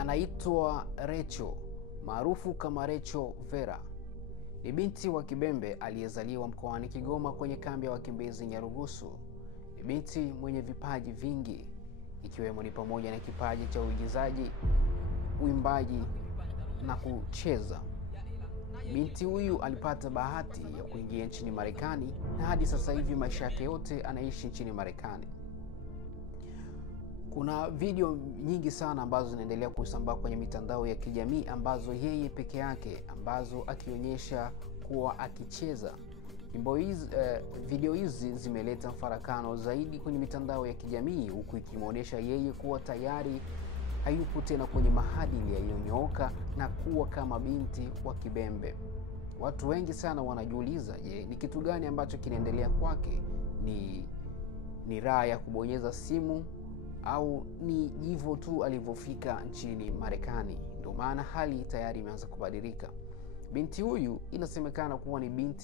Anaitwa Rachel, maarufu kama Rachel Vera. Ni binti wa Kibembe aliyezaliwa mkoani Kigoma kwenye kambi ya wakimbizi Nyarugusu. Ni binti mwenye vipaji vingi, ikiwemo ni pamoja na kipaji cha uigizaji, uimbaji na kucheza. Binti huyu alipata bahati ya kuingia nchini Marekani na hadi sasa hivi maisha yake yote anaishi nchini Marekani. Kuna video nyingi sana ambazo zinaendelea kusambaa kwenye mitandao ya kijamii ambazo yeye peke yake ambazo akionyesha kuwa akicheza. Video hizi zimeleta mfarakano zaidi kwenye mitandao ya kijamii, huku ikimuonesha yeye kuwa tayari hayupo tena kwenye maadili yaliyonyooka na kuwa kama binti wa Kibembe. Watu wengi sana wanajiuliza, je, ni kitu gani ambacho kinaendelea kwake? Ni raha ya kubonyeza simu au ni hivyo tu alivyofika nchini Marekani? Ndio maana hali tayari imeanza kubadilika. Binti huyu inasemekana kuwa ni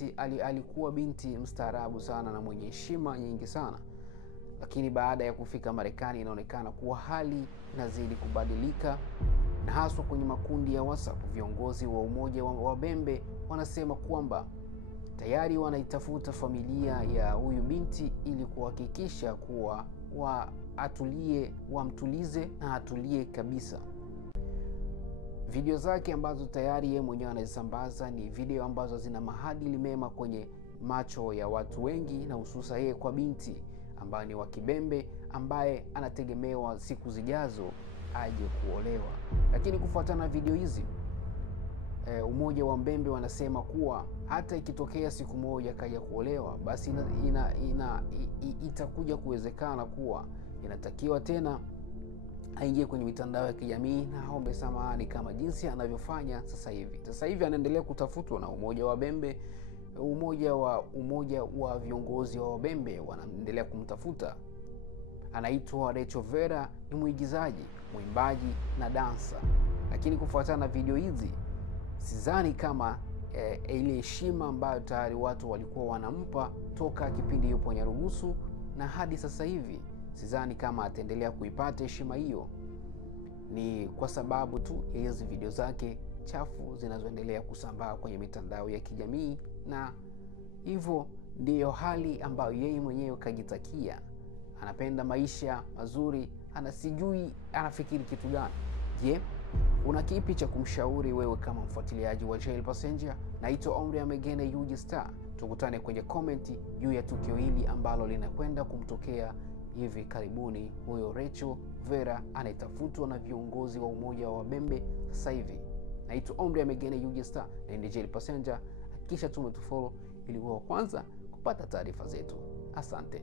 alikuwa binti mstaarabu sana na mwenye heshima nyingi sana. Lakini baada ya kufika Marekani inaonekana kuwa hali inazidi kubadilika, na haswa kwenye makundi ya WhatsApp. Viongozi wa umoja wa Bembe wanasema kwamba tayari wanaitafuta familia ya huyu binti ili kuhakikisha kuwa wamtulize na atulie kabisa. Video zake ambazo tayari yeye mwenyewe anazisambaza ni video ambazo zina maadili mema kwenye macho ya watu wengi, na hususa yeye kwa binti ambaye ni wa Kibembe ambaye anategemewa siku zijazo aje kuolewa. Lakini kufuatana na video hizi, umoja wa Mbembe wanasema kuwa hata ikitokea siku moja kaja kuolewa, basi itakuja kuwezekana kuwa inatakiwa tena aingie kwenye mitandao ya kijamii na aombe samahani kama jinsi anavyofanya sasa hivi. Sasa hivi anaendelea kutafutwa na umoja wa Bembe. Umoja wa viongozi wa Wabembe wanaendelea kumtafuta. Anaitwa Rachel Vera, ni mwigizaji, mwimbaji na dansa. Lakini kufuatana na video hizi, sidhani kama ile heshima ambayo tayari watu walikuwa wanampa toka kipindi yupo Nyarugusu na hadi sasa hivi, sidhani kama ataendelea kuipata heshima hiyo. Ni kwa sababu tu ya hizo video zake chafu zinazoendelea kusambaa kwenye mitandao ya kijamii, na hivyo ndiyo hali ambayo yeye mwenyewe kajitakia. Anapenda maisha mazuri, sijui anafikiri kitu gani. Je, una kipi cha kumshauri wewe kama mfuatiliaji wa Jail Passenger? Naitwa Omri Amegene UG Star. Tukutane kwenye komenti juu ya tukio hili ambalo linakwenda kumtokea hivi karibuni huyo Rachel Vera anayetafutwa na viongozi wa umoja wa Bembe sasa hivi. Naitwa Omri Amegene UG Star na ni Jail Passenger. Hakikisha tumetufollow ili uwe wa kwanza kupata taarifa zetu. Asante.